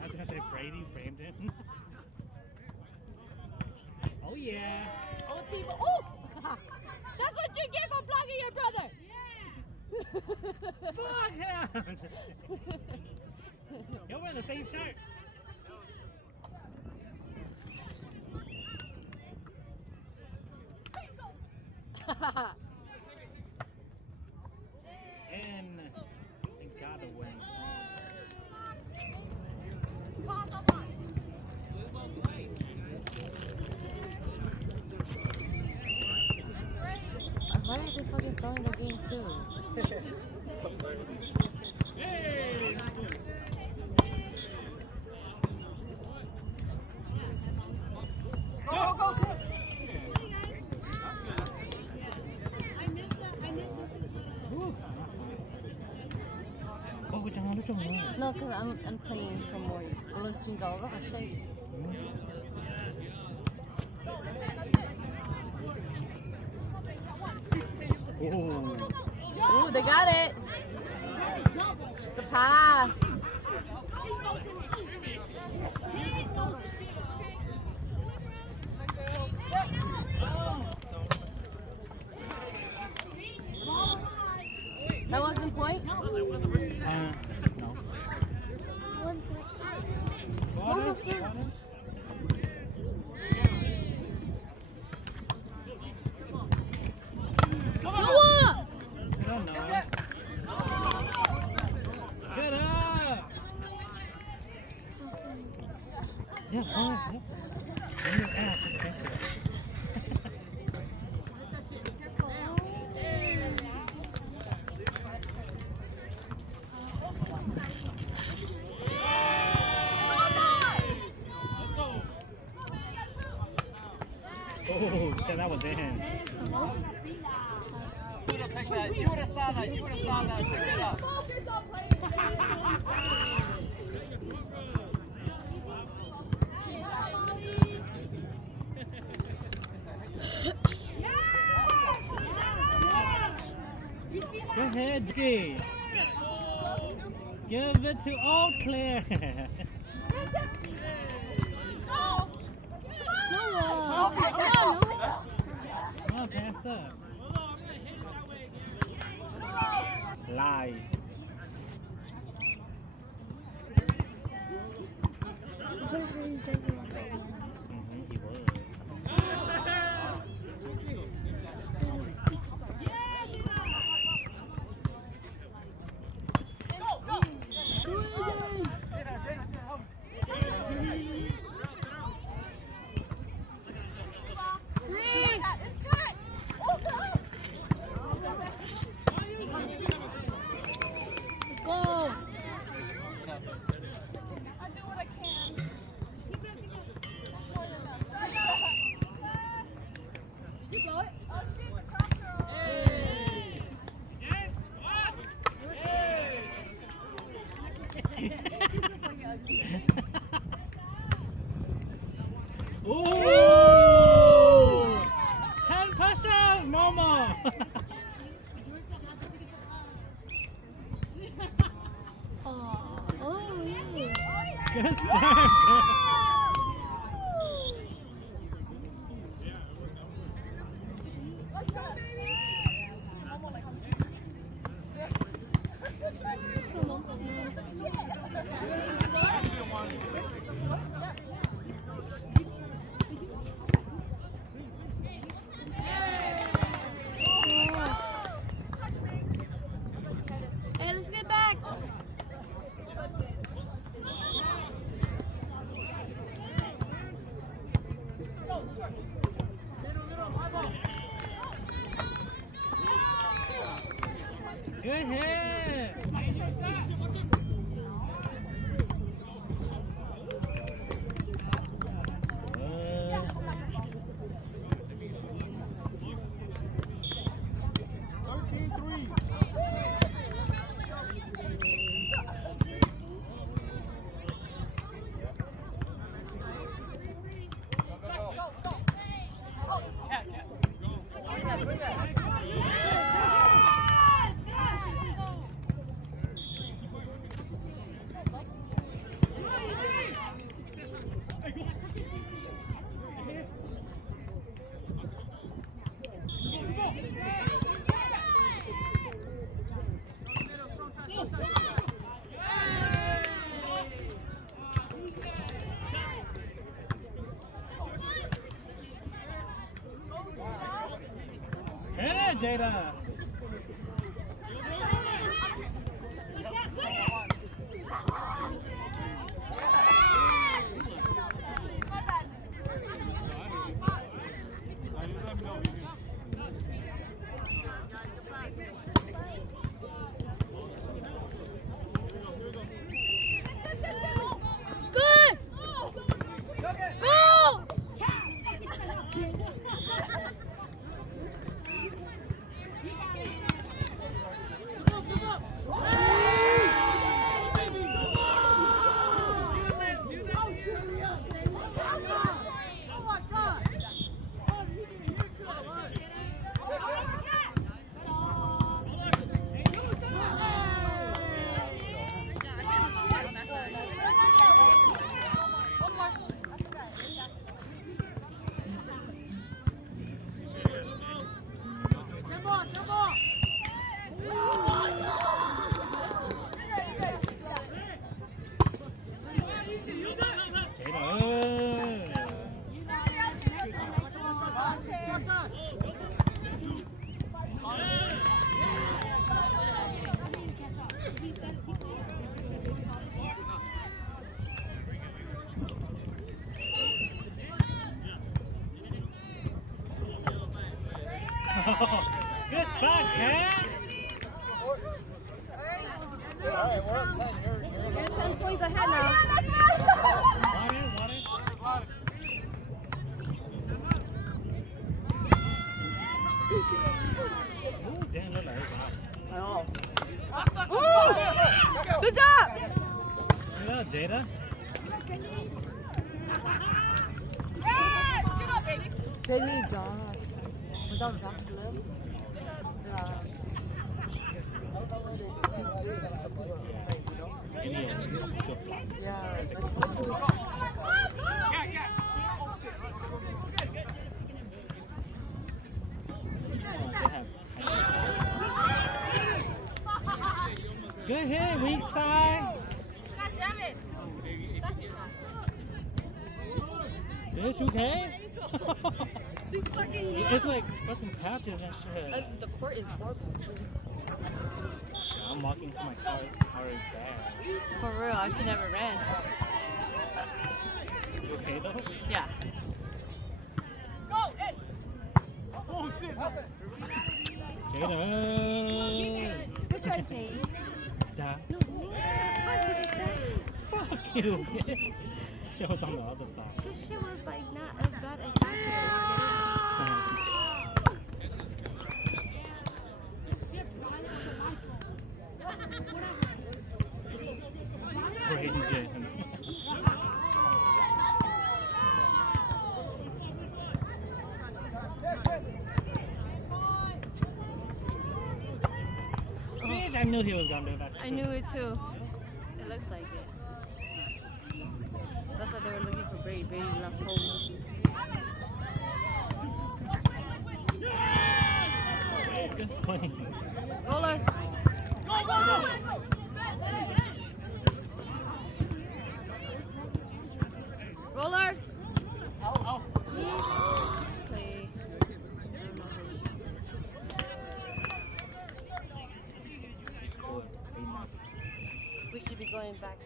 I was gonna say Brady, Brandon. Oh yeah. Oh, team. Oh! That's what you get for blocking your brother. Fuck him! You're wearing the same shirt. And got the win. Why are they fucking throwing the game too? Hey! Go, go, go! Oh, 그냥 하루 좀 해. No, because I'm playing for more. Launching goal. I'll show you. Oh. Ooh, they got it. The pass. That wasn't point? No. Almost there. Come Go on! on! I don't know. Get up! Yeah, go ahead. Yeah. In your ass, just drink it. Oh, shit, that was in. You would have picked that. You would have saw that. You would have saw that. Pick it up. Go ahead, Jackie. Give it to All Clear. Noah! Come on, Noah! Come on, pass up. Lies. He was. Go! Ooh! 10 push-ups, Momo! Oh, yeah. Good serve. Hey, let's get back. Good hit. Jada. Score! Go! Good spot, Cat. Alright, we're up 10. You're 10 points ahead now. Water. Ooh, damn, look like it's out. Ooh! Good job! Good out, Jada. Yes! Get up, baby. They need Josh. Without Josh live. Yeah. Good hit, weak side. God damn it. Bitch, okay? These fucking It's like fucking patches and shit. The court is horrible. I'm walking to my car. It's already bad. For real, I should never ran. You okay though? Yeah. Oh shit, nothing. Jada. Good try, Paige. Da. Fuck you, bitch. Shit was on the other side. His shit was like not as bad as back Brandon. Bitch, I knew he was gonna do that. I knew it too. It looks like it. That's why they were looking for Brady. Brady left home. Good swing. Roller. Roller. Play. We should be going back.